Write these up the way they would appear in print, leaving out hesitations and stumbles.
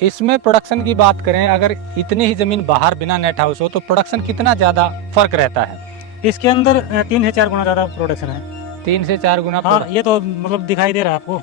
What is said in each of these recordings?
इसमें प्रोडक्शन की बात करें, अगर इतनी ही जमीन बाहर बिना नेट हाउस हो तो प्रोडक्शन कितना ज्यादा फर्क रहता है? इसके अंदर 3 से 4 गुना ज़्यादा प्रोडक्शन है। 3 से 4 गुना। हाँ, ये तो मतलब दिखाई दे रहा है आपको।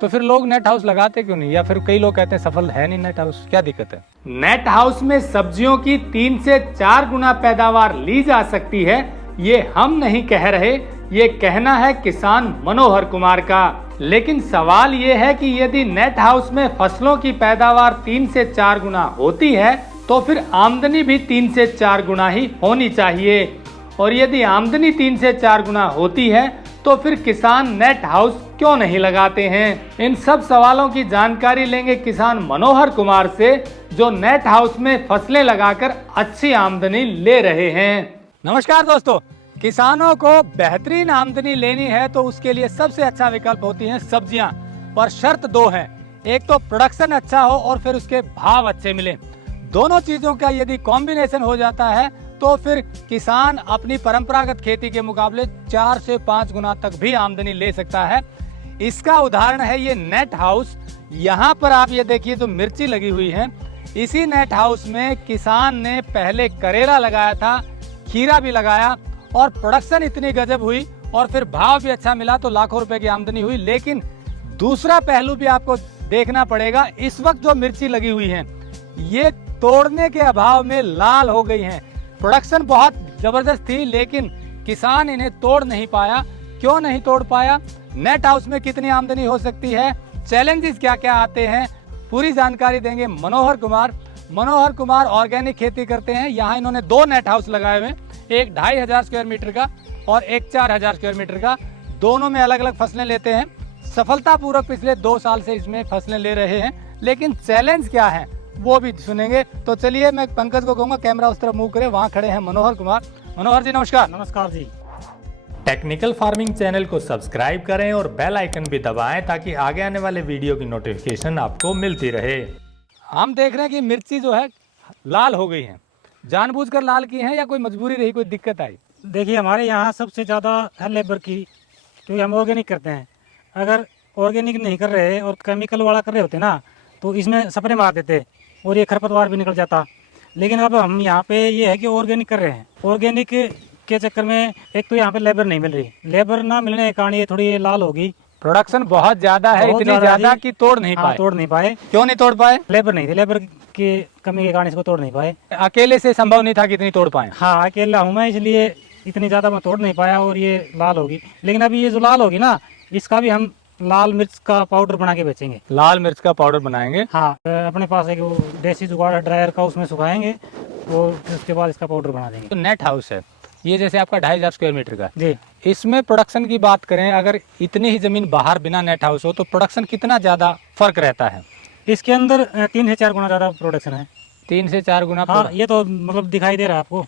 तो फिर लोग नेट हाउस लगाते क्यों नहीं, या फिर कई लोग कहते हैं सफल है नहीं नेट हाउस, क्या दिक्कत है? नेट हाउस में सब्जियों की 3 से 4 गुना पैदावार ली जा सकती है, ये हम नहीं कह रहे, ये कहना है किसान मनोहर कुमार का। लेकिन सवाल ये है कि यदि नेट हाउस में फसलों की पैदावार 3 से 4 गुना होती है तो फिर आमदनी भी 3 से 4 गुना ही होनी चाहिए। और यदि आमदनी 3 से 4 गुना होती है तो फिर किसान नेट हाउस क्यों नहीं लगाते हैं? इन सब सवालों की जानकारी लेंगे किसान मनोहर कुमार से, जो नेट हाउस में फसलें लगाकर अच्छी आमदनी ले रहे हैं। नमस्कार दोस्तों, किसानों को बेहतरीन आमदनी लेनी है तो उसके लिए सबसे अच्छा विकल्प होती हैं सब्जियां, पर शर्त दो है। एक तो प्रोडक्शन अच्छा हो और फिर उसके भाव अच्छे मिले। दोनों चीजों का यदि कॉम्बिनेशन हो जाता है तो फिर किसान अपनी परंपरागत खेती के मुकाबले 4 से 5 गुना तक भी आमदनी ले सकता है। इसका उदाहरण है ये नेट हाउस। यहाँ पर आप ये देखिए जो मिर्ची लगी हुई है, इसी नेट हाउस में किसान ने पहले करेला लगाया था, खीरा भी लगाया और प्रोडक्शन इतनी गजब हुई और फिर भाव भी अच्छा मिला तो लाखों रुपए की आमदनी हुई। लेकिन दूसरा पहलू भी आपको देखना पड़ेगा। इस वक्त जो मिर्ची लगी हुई है ये तोड़ने के अभाव में लाल हो गई हैं। प्रोडक्शन बहुत जबरदस्त थी लेकिन किसान इन्हें तोड़ नहीं पाया। क्यों नहीं तोड़ पाया? नेट हाउस में कितनी आमदनी हो सकती है, चैलेंजेस क्या क्या आते हैं, पूरी जानकारी देंगे मनोहर कुमार। मनोहर कुमार ऑर्गेनिक खेती करते हैं। यहाँ इन्होंने 2 नेट हाउस लगाए हुए, एक 2500 स्क्वायर मीटर का और एक 4000 स्क्वायर मीटर का। दोनों में अलग अलग फसलें लेते हैं। सफलतापूर्वक पिछले 2 साल से इसमें फसलें ले रहे हैं। लेकिन चैलेंज क्या है वो भी सुनेंगे। तो चलिए मैं पंकज को कहूँगा कैमरा उस तरफ मूव करे, वहाँ खड़े हैं मनोहर कुमार। मनोहर जी नमस्कार। नमस्कार जी। टेक्निकल फार्मिंग चैनल को सब्सक्राइब करें और बेल आइकन भी दबाएं ताकि आगे आने वाले वीडियो की नोटिफिकेशन आपको मिलती रहे। हम देख रहे हैं कि मिर्ची जो है लाल हो गई है, जानबूझकर लाल की है या कोई मजबूरी रही, कोई दिक्कत आई? देखिए, हमारे यहाँ सबसे ज़्यादा है लेबर की, क्योंकि हम ऑर्गेनिक करते हैं। अगर ऑर्गेनिक नहीं कर रहे और केमिकल वाला कर रहे होते ना तो इसमें स्प्रे मार देते और ये खरपतवार भी निकल जाता। लेकिन अब हम यहाँ पे ये है कि ऑर्गेनिक कर रहे हैं। ऑर्गेनिक के चक्कर में एक तो यहाँ पे लेबर नहीं मिल रही, लेबर ना मिलने के कारण ये थोड़ी लाल होगी। प्रोडक्शन बहुत ज्यादा है, बहुत इतनी ज्यादा कि तोड़ नहीं पाए। तोड़ नहीं पाए। क्यों नहीं तोड़ पाए? लेबर नहीं थे, लेबर की कमी के कारण इसको तोड़ नहीं पाए। अकेले से संभव नहीं था कि इतनी तोड़ पाए। हाँ, अकेला हूँ मैं, इसलिए इतनी ज़्यादा मैं तोड़ नहीं पाया और ये लाल होगी। लेकिन अभी ये जो लाल होगी ना, इसका भी हम लाल मिर्च का पाउडर बना के बेचेंगे। लाल मिर्च का पाउडर बनाएंगे? हाँ, अपने पास एक वो देसी जुगाड़ है ड्रायर का, उसमें सुखाएंगे और उसके बाद इसका पाउडर बना देंगे। तो नेट हाउस है ये, जैसे आपका 2500 स्क्वायर मीटर का जी। इसमें प्रोडक्शन की बात करें, अगर इतनी ही जमीन बाहर बिना नेट हाउस हो तो प्रोडक्शन कितना ज्यादा फर्क रहता है? इसके अंदर 3 से 4 गुना ज़्यादा प्रोडक्शन है। 3 से 4 गुना? हाँ, ये तो मतलब दिखाई दे रहा है आपको।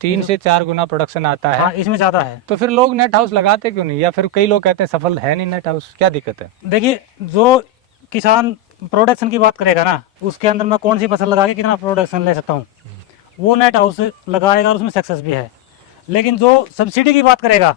3 से 4 गुना प्रोडक्शन आता है। हाँ, इसमें ज़्यादा है। तो फिर लोग नेट हाउस लगाते क्यों नहीं, या फिर कई लोग कहते हैं सफल है नहीं नेट हाउस, क्या दिक्कत है? देखिए, जो किसान प्रोडक्शन की बात करेगा ना, उसके अंदर मैं कौन सी फसल लगा के कितना प्रोडक्शन ले सकता हूँ, वो नेट हाउस लगाएगा और उसमें सक्सेस भी है। लेकिन जो सब्सिडी की बात करेगा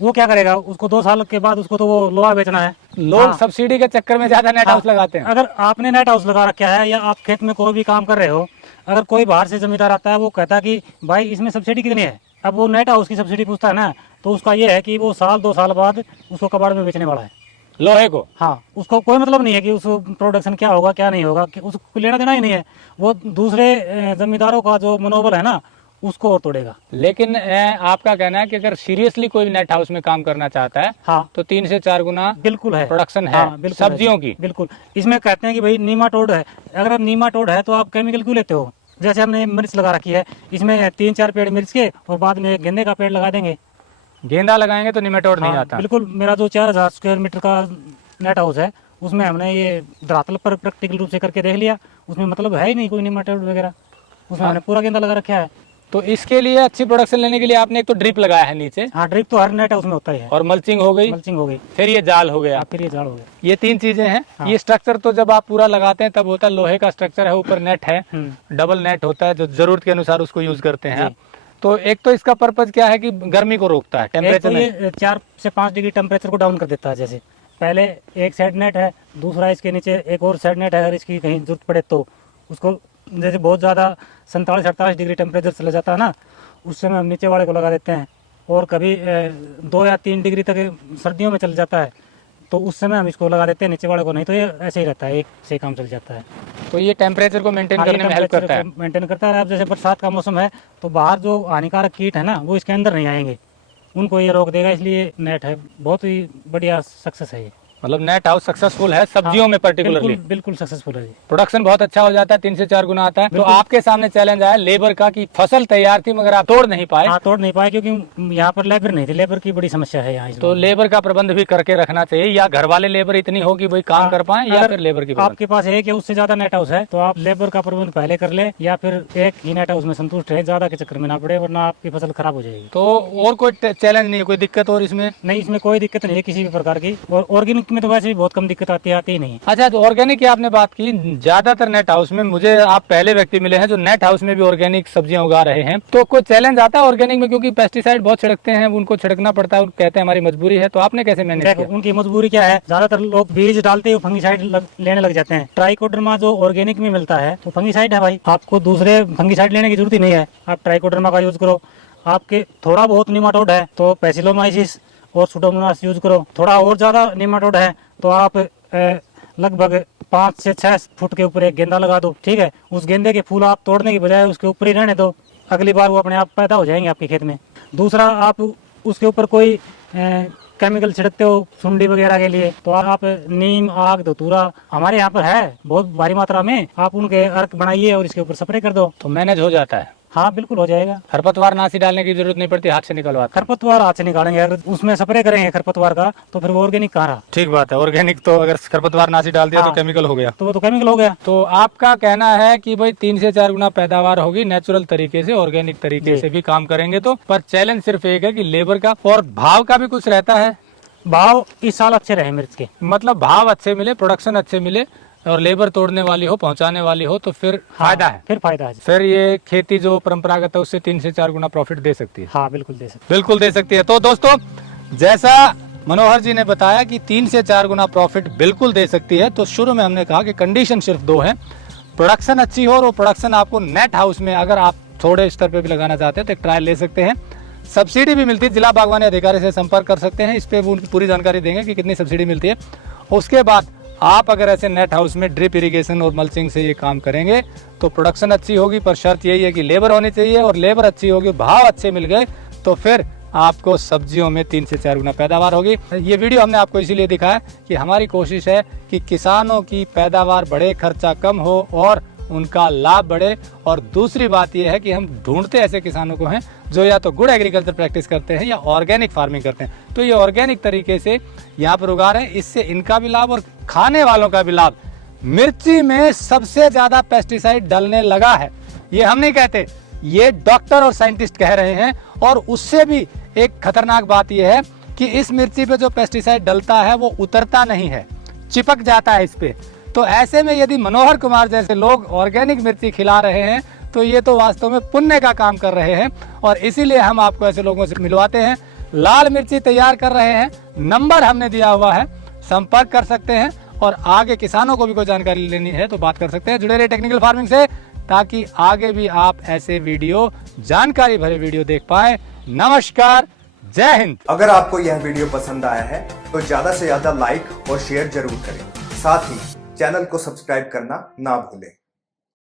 वो क्या करेगा, उसको 2 साल के बाद उसको तो वो लोहा बेचना है। लोग हाँ। सब्सिडी के चक्कर में ज्यादा नेट हाउस लगाते हैं। अगर आपने नेट हाउस लगा रखा है या आप खेत में कोई भी काम कर रहे हो, अगर कोई बाहर से जमींदार आता है, वो कहता है कि भाई इसमें सब्सिडी कितनी है, अब वो नेट हाउस की सब्सिडी पूछता है ना, तो उसका ये है कि वो 2 साल बाद उसको कबाड़ में बेचने वाला है लोहे को। हाँ, उसको कोई मतलब नहीं है कि उस प्रोडक्शन क्या होगा क्या नहीं होगा, कि उसको लेना देना ही नहीं है। वो दूसरे जमींदारों का जो मनोबल है ना, उसको और तोड़ेगा। लेकिन आपका कहना है कि अगर सीरियसली कोई नेट हाउस में काम करना चाहता है, हाँ, तो 3 से 4 गुना बिल्कुल है प्रोडक्शन है। हाँ, बिल्कुल सब्जियों है। की बिल्कुल। इसमें कहते हैं कि भाई नीमाटोड है, अगर आप नीमाटोड है तो आप केमिकल क्यों लेते हो? जैसे हमने मिर्च लगा रखी है, इसमें 3-4 पेड़ मिर्च के और बाद में गेंदे का पेड़ लगा देंगे। गेंदा लगाएंगे तो निमेटोड नहीं हाँ, आता। बिल्कुल। मेरा जो 4000 स्क्वायर मीटर का नेट हाउस है, उसमें हमने ये धरातल पर प्रैक्टिकल रूप से करके देख लिया, उसमें मतलब है ही नहीं कोई निमेटोड वगैरह, उसमें हमने पूरा गेंदा लगा रखा है। तो इसके लिए अच्छी प्रोडक्शन लेने के लिए आपने एक तो ड्रिप लगाया है नीचे, हाँ, ड्रिप तो हर नेट हाउस में होता ही है। और मल्चिंग हो गई, मल्चिंग हो गई, फिर ये जाल हो गया, फिर ये झाड़ हो गया। ये 3 चीजें हैं। हाँ। ये स्ट्रक्चर तो जब आप पूरा लगाते हैं तब होता है, लोहे का स्ट्रक्चर है, ऊपर नेट है, डबल नेट होता है जो जरूरत के अनुसार उसको यूज करते हैं आप। तो एक तो इसका पर्पज क्या है कि गर्मी को रोकता है, टेम्परेचर तो ये 4 से 5 डिग्री टेम्परेचर को डाउन कर देता है। जैसे पहले एक साइड नेट है, दूसरा इसके नीचे एक और साइड नेट है। अगर इसकी कहीं जरूरत पड़े तो उसको, जैसे बहुत ज़्यादा 47-48 डिग्री टेम्परेचर चला जाता है ना, उस समय हम नीचे वाले को लगा देते हैं। और कभी 2 या 3 डिग्री तक सर्दियों में चल जाता है तो उस समय हम इसको लगा देते हैं, नीचे वाले को नहीं तो ये ऐसे ही रहता है, एक से काम चल जाता है। तो ये टेम्परेचर को मेंटेन करने में हेल्प करता है। मेंटेन करता है। अब जैसे बरसात का मौसम है तो बाहर जो हानिकारक कीट है ना वो इसके अंदर नहीं आएंगे, उनको ये रोक देगा, इसलिए नेट है बहुत ही बढ़िया सक्सेस है ये। मतलब नेट हाउस सक्सेसफुल है सब्जियों में पर्टिकुलरली। बिल्कुल सक्सेसफुल है जी। प्रोडक्शन बहुत अच्छा हो जाता है, 3 से 4 गुना आता है। तो आपके सामने चैलेंज आया लेबर का कि फसल तैयार थी मगर आप तोड़ नहीं पाए। हाँ, तोड़ नहीं पाए क्योंकि यहाँ पर लेबर नहीं थी, लेबर की बड़ी समस्या है यहाँ। तो लेबर का प्रबंध भी करके रखना चाहिए, या घर वाले लेबर इतनी हो कि भाई काम कर पाए, या फिर लेबर की आपके पास एक या उससे ज्यादा नेट हाउस है तो आप लेबर का प्रबंध पहले कर ले, या फिर एक ही नेट हाउस में संतुष्ट रहे, ज्यादा के चक्कर में ना पड़े वरना आपकी फसल खराब हो जाएगी। तो और कोई चैलेंज नहीं है, कोई दिक्कत और इसमें नहीं, इसमें कोई दिक्कत नहीं है किसी भी प्रकार की। और ऑर्गेनिक में तो वैसे भी बहुत कम दिक्कत आती ही नहीं। अच्छा, तो ऑर्गेनिक की आपने बात की, ज्यादातर नेट हाउस में मुझे आप पहले व्यक्ति मिले हैं जो नेट हाउस में भी ऑर्गेनिक सब्जियां उगा रहे हैं। तो कोई चैलेंज आता है ऑर्गेनिक में, क्योंकि पेस्टिसाइड बहुत छिड़कते हैं, उनको छिड़कना पड़ता है, कहते हैं हमारी मजबूरी है, तो आपने कैसे मैनेज किया? उनकी मजबूरी क्या है, ज्यादातर लोग बीज डालते हुए फंगीसाइड लेने लग जाते हैं। ट्राइकोडर्मा जो ऑर्गेनिक में मिलता है तो फंगीसाइड है भाई, आपको दूसरे फंगीसाइड लेने की जरूरत ही नहीं है, आप ट्राइकोडर्मा का यूज करो। आपके थोड़ा बहुत निमाटोड है तो पैसिलोमाइसिस और सुडोमोनास यूज करो। थोड़ा और ज्यादा निमाटोड है तो आप लगभग 5 से 6 फुट के ऊपर एक गेंदा लगा दो, ठीक है। उस गेंदे के फूल आप तोड़ने की बजाय उसके ऊपर ही रहने दो, अगली बार वो अपने आप पैदा हो जाएंगे आपके खेत में। दूसरा, आप उसके ऊपर कोई केमिकल छिड़कते हो सुंडी वगैरह के लिए तो आप नीम, आग, धतूरा हमारे यहाँ पर है बहुत भारी मात्रा में, आप उनके अर्क बनाइए और इसके ऊपर स्प्रे कर दो तो मैनेज हो जाता है। हाँ, बिल्कुल हो जाएगा। खरपतवार नाशी डालने की जरूरत नहीं पड़ती, हाथ से निकलवा। खरपतवार हाथ से निकालेंगे, अगर उसमें स्प्रे करेंगे खरपतवार का तो फिर वो ऑर्गेनिक कहाँ रहा। ठीक बात है, ऑर्गेनिक तो अगर खरपतवार नाशी डाल दिया तो केमिकल हो गया, तो वो तो केमिकल हो गया। तो आपका कहना है कि भाई 3 से 4 गुना पैदावार होगी नेचुरल तरीके से, ऑर्गेनिक तरीके से भी काम करेंगे तो। पर चैलेंज सिर्फ एक है कि लेबर का और भाव का भी कुछ रहता है। भाव इस साल अच्छे रहे मिर्च के, मतलब भाव अच्छे मिले, प्रोडक्शन अच्छे मिले और लेबर तोड़ने वाली हो, पहुंचाने वाली हो तो फिर फायदा है। फिर फायदा है। फिर ये खेती जो परंपरागत है उससे 3 से 4 गुना प्रॉफिट दे सकती है। हाँ, बिल्कुल दे सकती है। बिल्कुल दे सकती है। तो दोस्तों, जैसा मनोहर जी ने बताया कि 3 से 4 गुना प्रॉफिट बिल्कुल दे सकती है, तो शुरू में हमने कहा कि कंडीशन सिर्फ 2 है, प्रोडक्शन अच्छी हो, और वो प्रोडक्शन आपको नेट हाउस में अगर आप थोड़े स्तर पे भी लगाना चाहते हैं तो एक ट्रायल ले सकते हैं। सब्सिडी भी मिलती है, जिला बागवानी अधिकारी से संपर्क कर सकते हैं, इस पे वो उनकी पूरी जानकारी देंगे कि कितनी सब्सिडी मिलती है। उसके बाद आप अगर ऐसे नेट हाउस में ड्रिप इरिगेशन और मल्चिंग से ये काम करेंगे तो प्रोडक्शन अच्छी होगी, पर शर्त यही है कि लेबर होनी चाहिए, और लेबर अच्छी होगी, भाव अच्छे मिल गए तो फिर आपको सब्जियों में 3 से 4 गुना पैदावार होगी। ये वीडियो हमने आपको इसीलिए दिखाया कि हमारी कोशिश है कि किसानों की पैदावार बढ़े, खर्चा कम हो और उनका लाभ बढ़े। और दूसरी बात यह है कि हम ढूंढते ऐसे किसानों को हैं जो या तो गुड एग्रीकल्चर प्रैक्टिस करते हैं या ऑर्गेनिक फार्मिंग करते हैं। तो ये ऑर्गेनिक तरीके से यहाँ पर उगा रहे हैं, इससे इनका भी लाभ और खाने वालों का भी लाभ। मिर्ची में सबसे ज्यादा पेस्टिसाइड डलने लगा है, ये हम नहीं कहते, ये डॉक्टर और साइंटिस्ट कह रहे हैं। और उससे भी एक खतरनाक बात यह है कि इस मिर्ची पे जो पेस्टिसाइड डलता है वो उतरता नहीं है, चिपक जाता है इस पे। तो ऐसे में यदि मनोहर कुमार जैसे लोग ऑर्गेनिक मिर्ची खिला रहे हैं तो ये तो वास्तव में पुण्य का काम कर रहे हैं, और इसीलिए हम आपको ऐसे लोगों से मिलवाते हैं। लाल मिर्ची तैयार कर रहे हैं, नंबर हमने दिया हुआ है, संपर्क कर सकते हैं, और आगे किसानों को भी कोई जानकारी लेनी है तो बात कर सकते हैं। जुड़े रहे टेक्निकल फार्मिंग से, ताकि आगे भी आप ऐसे वीडियो, जानकारी भरे वीडियो देख पाए। नमस्कार, जय हिंद। अगर आपको यह वीडियो पसंद आया है तो ज्यादा से ज्यादा लाइक और शेयर जरूर करें, साथ ही चैनल को सब्सक्राइब करना ना भूलें।